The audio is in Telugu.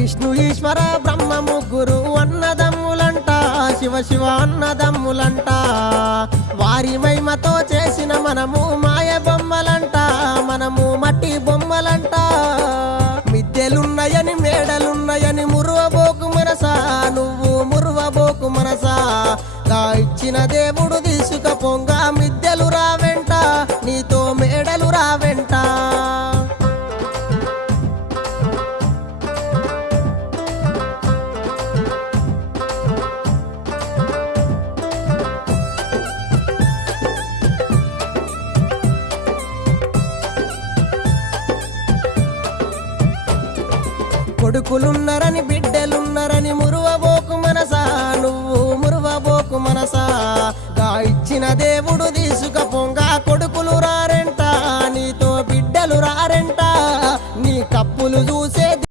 విష్ణు ఈశ్వర బ్రహ్మ ముగ్గురు అన్నదమ్ములంట, శివ శివ అన్నదమ్ములంట. వారి మహిమతో చేసిన మనము మాయ బొమ్మలంట, మనము మట్టి బొమ్మలంట. మిద్దెలున్నాయని మేడలున్నాయని మురువబోకు మనసా, నువ్వు మురువబోకు మనసా. గా ఇచ్చిన దేవుడు తీసుకపోంగా మిద్దెలు రావెంట, నీతో మేడలు రావెంట. కొడుకులున్నరని బిడ్డలున్నరని మురువబోకు మనసా, నువ్వు మురువబోకు మనసా. గా ఇచ్చిన దేవుడు